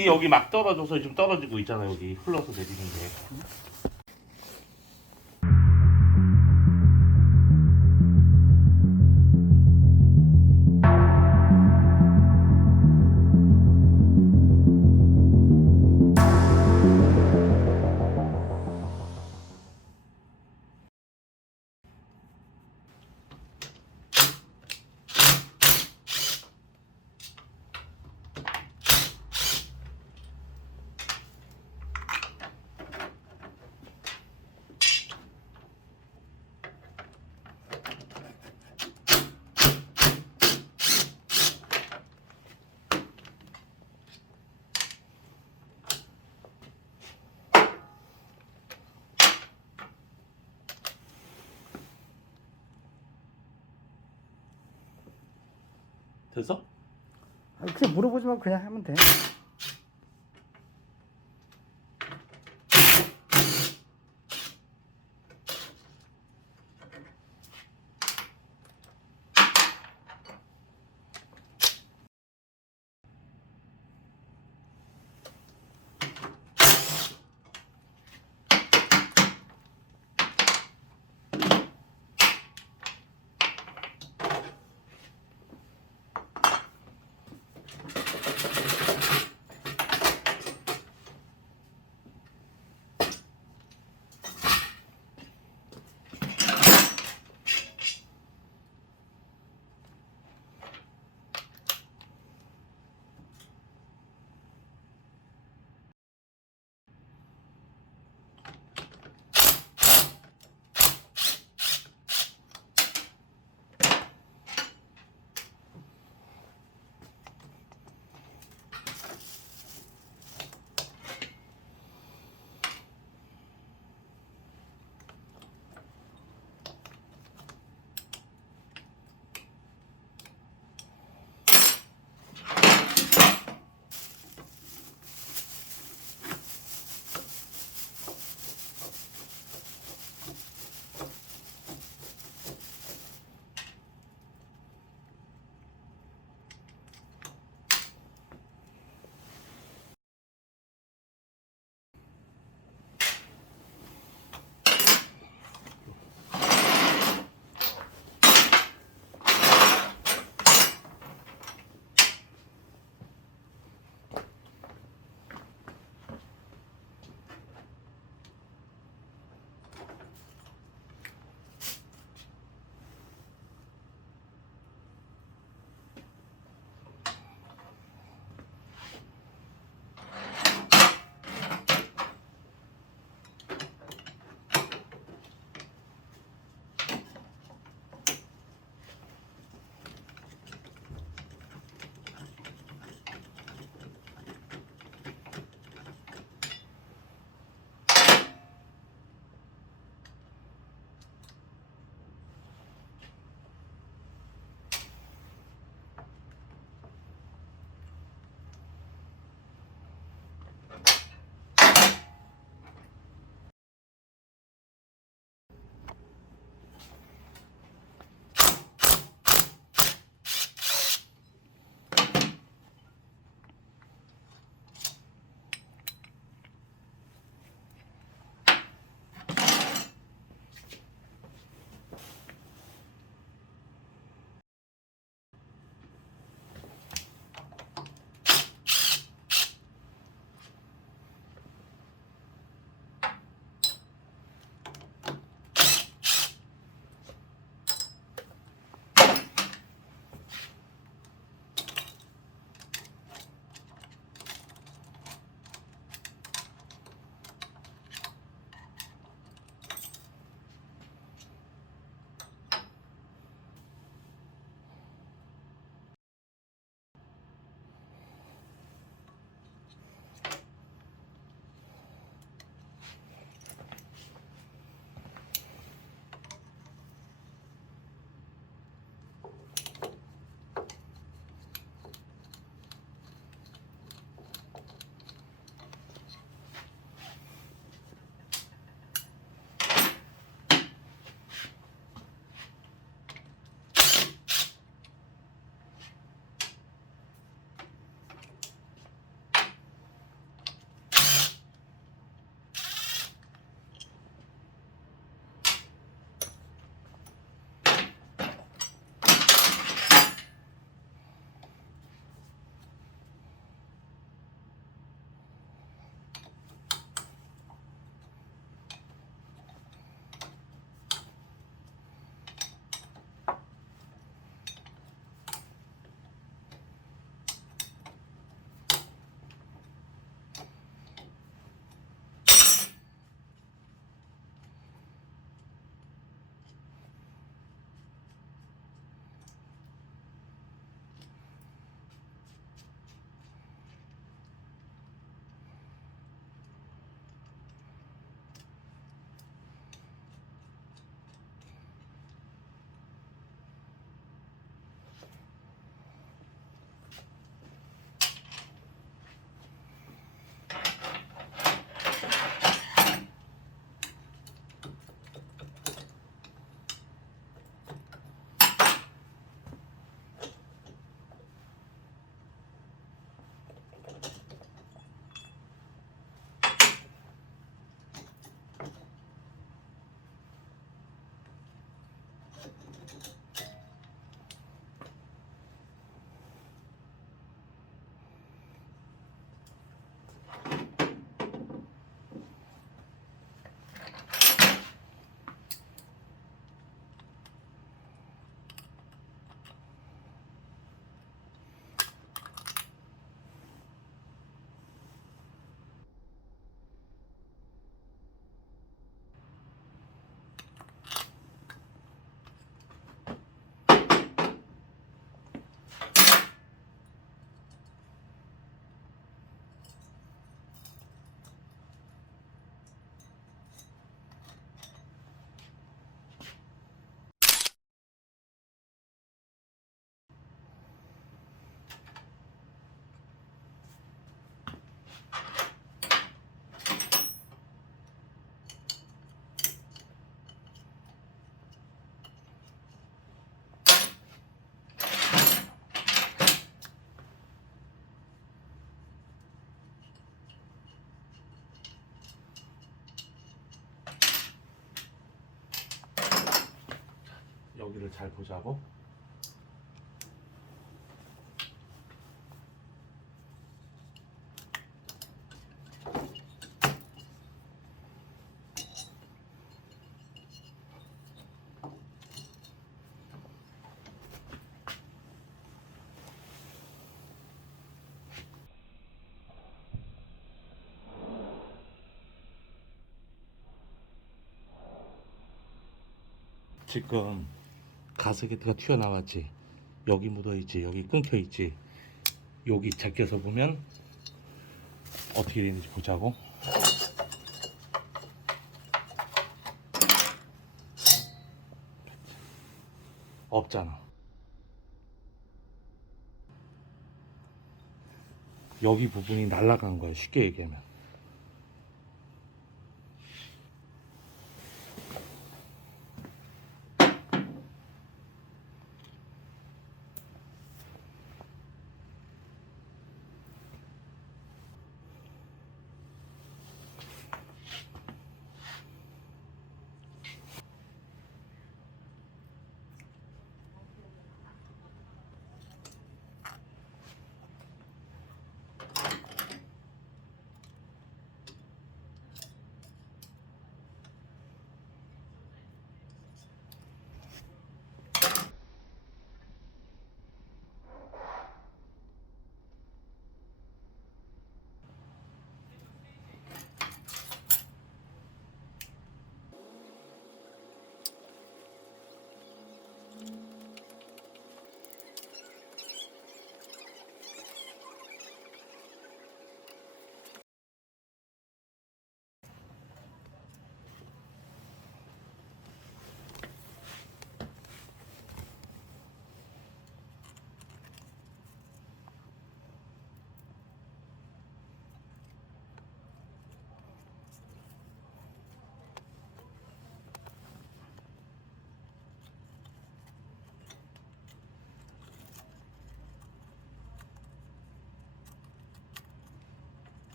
물이 여기 막 떨어져서 지금 떨어지고 있잖아 여기 흘러서 내리는 게. 됐어? 아, 그냥 물어보지 말고 그냥 하면 돼. 여기를 잘 보자고. 지금 가스게트가 튀어나왔지. 여기 묻어있지 여기 끊겨있지. 여기 제껴서 보면 어떻게 되는지 보자고. 없잖아. 여기 부분이 날아간 거야 쉽게 얘기하면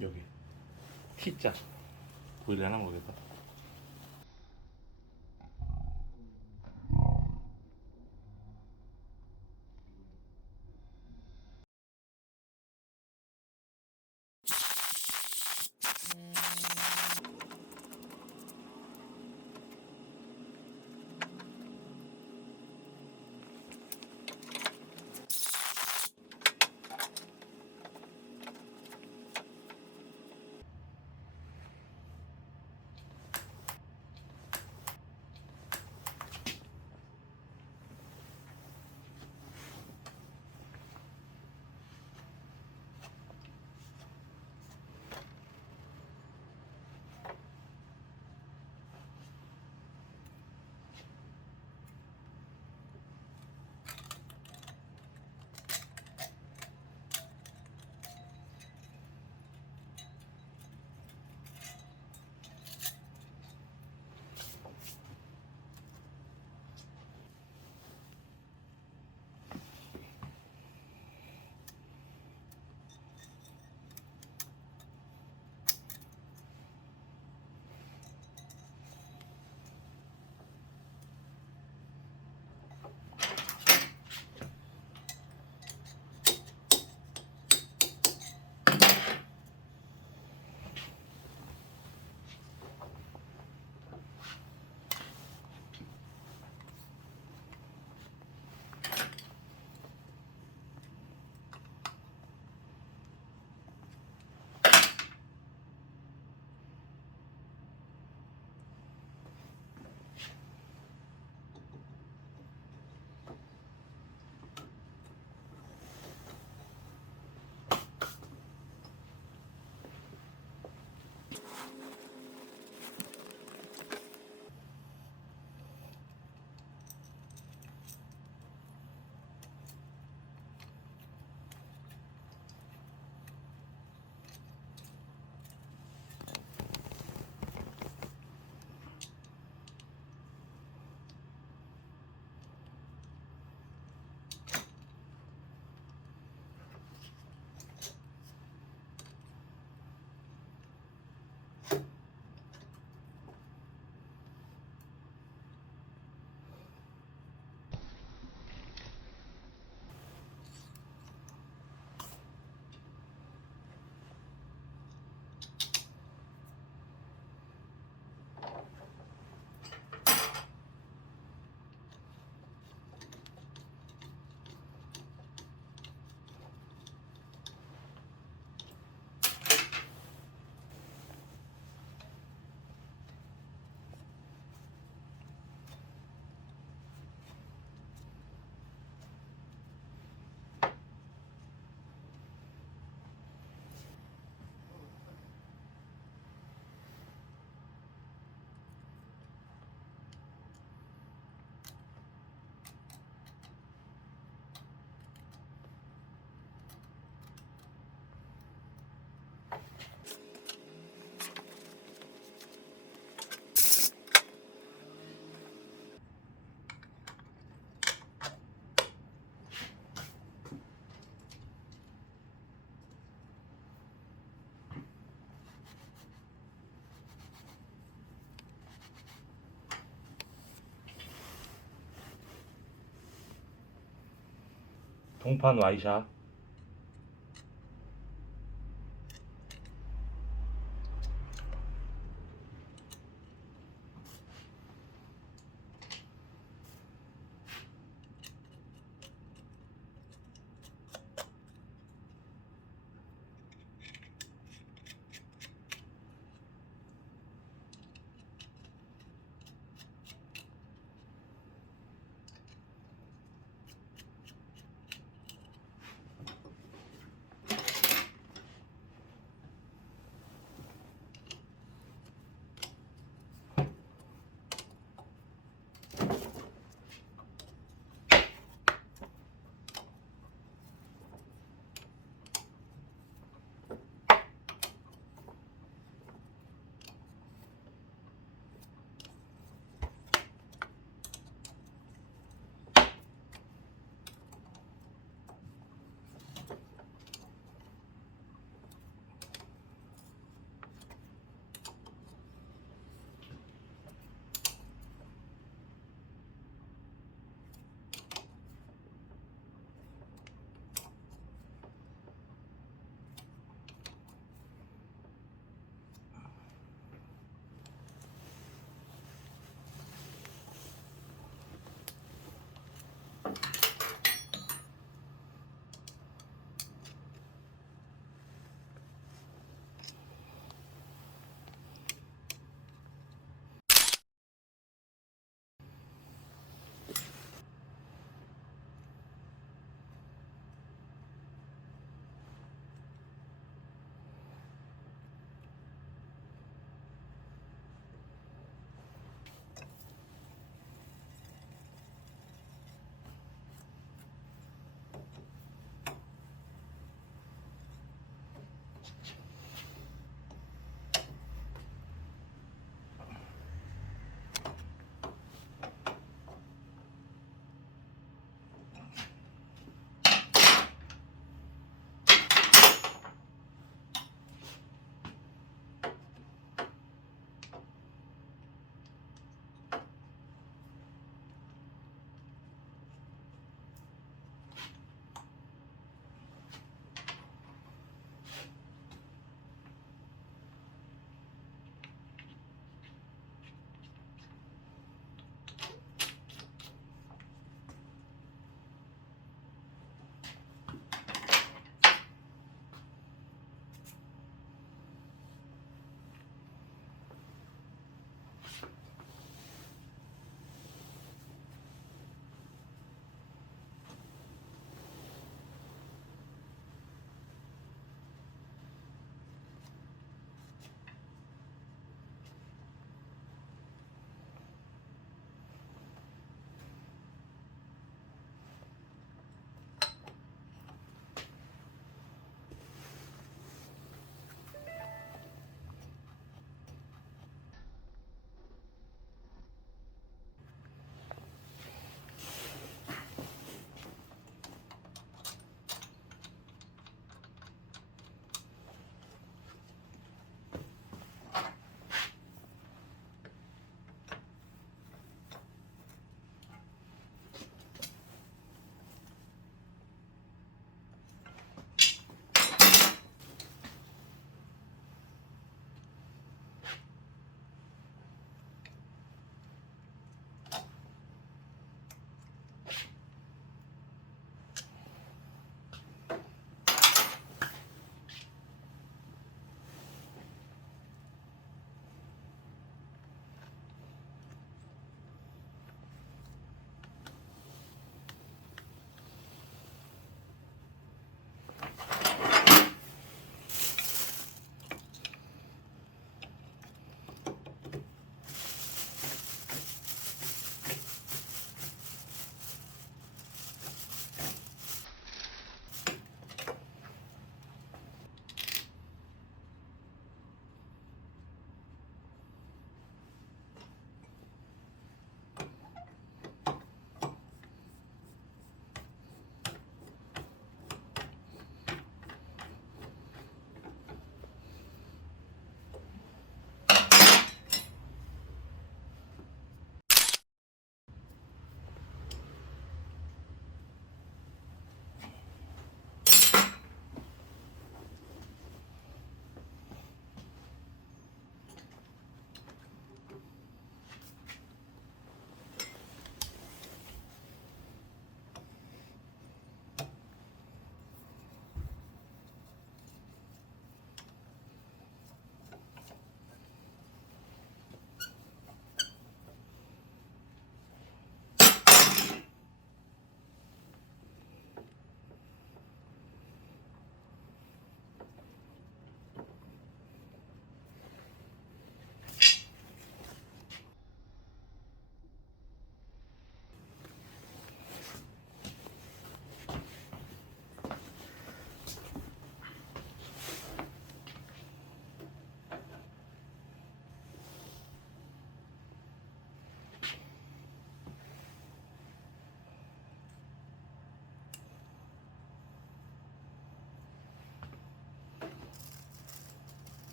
여기. T자. 보이려나 모르겠다. 동판 와이샷